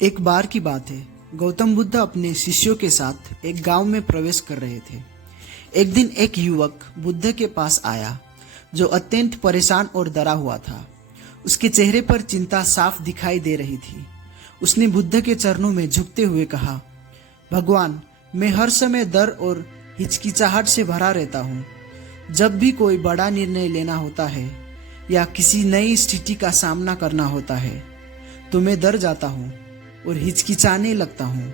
एक बार की बात है, गौतम बुद्ध अपने शिष्यों के साथ एक गांव में प्रवेश कर रहे थे। एक दिन एक युवक बुद्ध के पास आया जो अत्यंत परेशान और डरा हुआ था। उसके चेहरे पर चिंता साफ दिखाई दे रही थी। उसने बुद्ध के चरणों में झुकते हुए कहा, भगवान, मैं हर समय डर और हिचकिचाहट से भरा रहता हूँ। जब भी कोई बड़ा निर्णय लेना होता है या किसी नई स्थिति का सामना करना होता है तो मैं डर जाता हूँ और हिचकिचाने लगता हूँ।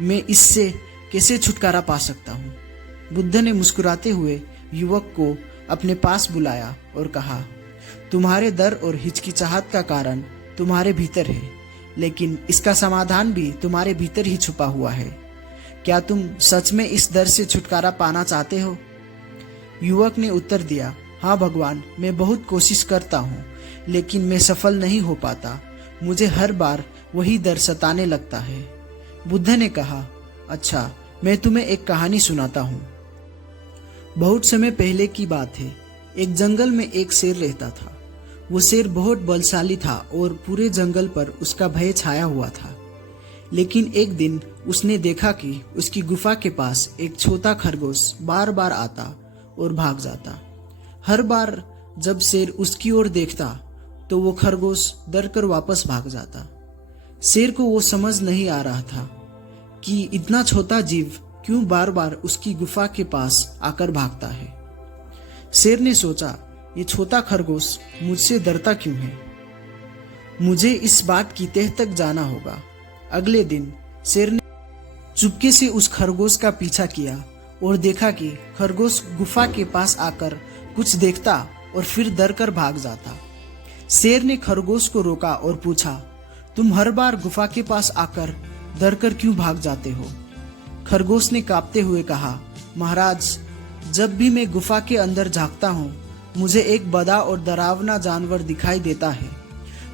मैं इससे कैसे छुटकारा पा सकता हूँ? बुद्ध ने मुस्कुराते हुए युवक को अपने पास बुलाया और कहा, तुम्हारे डर और हिचकिचाहट का कारण तुम्हारे भीतर है, लेकिन इसका समाधान भी तुम्हारे भीतर ही छुपा हुआ है। क्या तुम सच में इस डर से छुटकारा पाना चाहते हो? युवक ने उत्तर दिया, हाँ भगवान, मैं बहुत कोशिश करता हूँ, लेकिन मैं सफल नहीं हो पाता। मुझे हर बार वही डर सताने लगता है। बुद्ध ने कहा, अच्छा, मैं तुम्हें एक कहानी सुनाता हूँ। बहुत समय पहले की बात है। एक जंगल में एक शेर रहता था। वो शेर बहुत बलशाली था और पूरे जंगल पर उसका भय छाया हुआ था। लेकिन एक दिन उसने देखा कि उसकी गुफा के पास एक छोटा खरगोश बार बार आता और भाग जाता। हर बार जब शेर उसकी ओर देखता तो वो खरगोश डर कर वापस भाग जाता। शेर को वो समझ नहीं आ रहा था कि इतना छोटा जीव क्यों बार बार उसकी गुफा के पास आकर भागता है। शेर ने सोचा, ये छोटा खरगोश मुझसे डरता क्यों है? मुझे इस बात की तह तक जाना होगा। अगले दिन शेर ने चुपके से उस खरगोश का पीछा किया और देखा कि खरगोश गुफा के पास आकर कुछ देखता और फिर डर कर भाग जाता। शेर ने खरगोश को रोका और पूछा, तुम हर बार गुफा के पास आकर डर कर क्यों भाग जाते हो? खरगोश ने कांपते हुए कहा, महाराज, जब भी मैं गुफा के अंदर झांकता हूँ मुझे एक बड़ा और डरावना जानवर दिखाई देता है।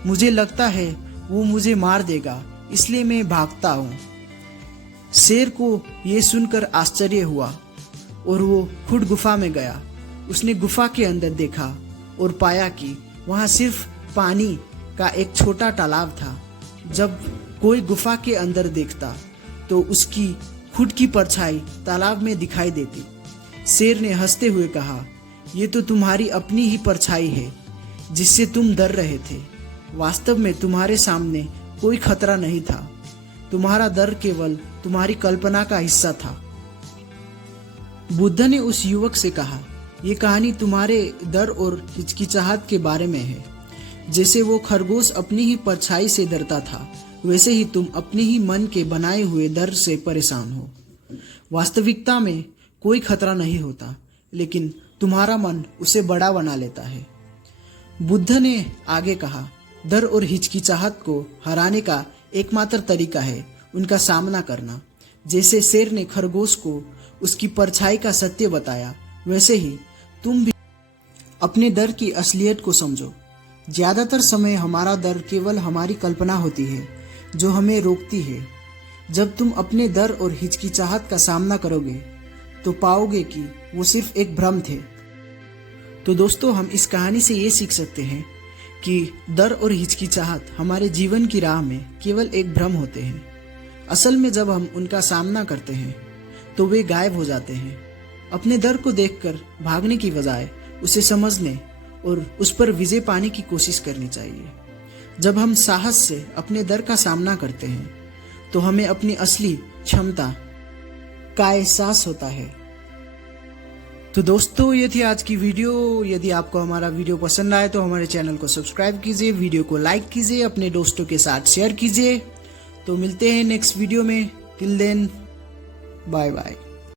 मुझे लगता है वो मुझे मार देगा, इसलिए मैं भागता हूँ। शेर को ये सुनकर आश्चर्य हुआ और वो खुद गुफा में गया। उसने गुफा के अंदर देखा और पाया कि वहाँ सिर्फ पानी का एक छोटा तालाब था। जब कोई गुफा के अंदर देखता तो उसकी खुद की परछाई तालाब में दिखाई देती। शेर ने हंसते हुए कहा, ये तो तुम्हारी अपनी ही परछाई है जिससे तुम डर रहे थे। वास्तव में तुम्हारे सामने कोई खतरा नहीं था। तुम्हारा डर केवल तुम्हारी कल्पना का हिस्सा था। बुद्ध ने उस युवक से कहा, ये कहानी तुम्हारे डर और हिचकिचाहट के बारे में है। जैसे वो खरगोश अपनी ही परछाई से डरता था, वैसे ही तुम अपने ही मन के बनाए हुए डर से परेशान हो। वास्तविकता में कोई खतरा नहीं होता, लेकिन तुम्हारा मन उसे बड़ा बना लेता है। बुद्ध ने आगे कहा, डर और हिचकिचाहट को हराने का एकमात्र तरीका है उनका सामना करना। जैसे शेर ने खरगोश को उसकी परछाई का सत्य बताया, वैसे ही तुम भी अपने डर की असलियत को समझो। ज्यादातर समय हमारा डर केवल हमारी कल्पना होती है जो हमें रोकती है। जब तुम अपने डर और हिचकिचाहट का सामना करोगे तो पाओगे कि वो सिर्फ एक भ्रम थे। तो दोस्तों, हम इस कहानी से ये सीख सकते हैं कि डर और हिचकिचाहट हमारे जीवन की राह में केवल एक भ्रम होते हैं। असल में जब हम उनका सामना करते हैं तो वे गायब हो जाते हैं। अपने डर को देखकर भागने की बजाय उसे समझने और उस पर विजय पाने की कोशिश करनी चाहिए। जब हम साहस से अपने डर का सामना करते हैं तो हमें अपनी असली क्षमता का एहसास होता है। तो दोस्तों, ये थी आज की वीडियो। यदि आपको हमारा वीडियो पसंद आए तो हमारे चैनल को सब्सक्राइब कीजिए, वीडियो को लाइक कीजिए, अपने दोस्तों के साथ शेयर कीजिए। तो मिलते हैं नेक्स्ट वीडियो में। Till then, bye bye.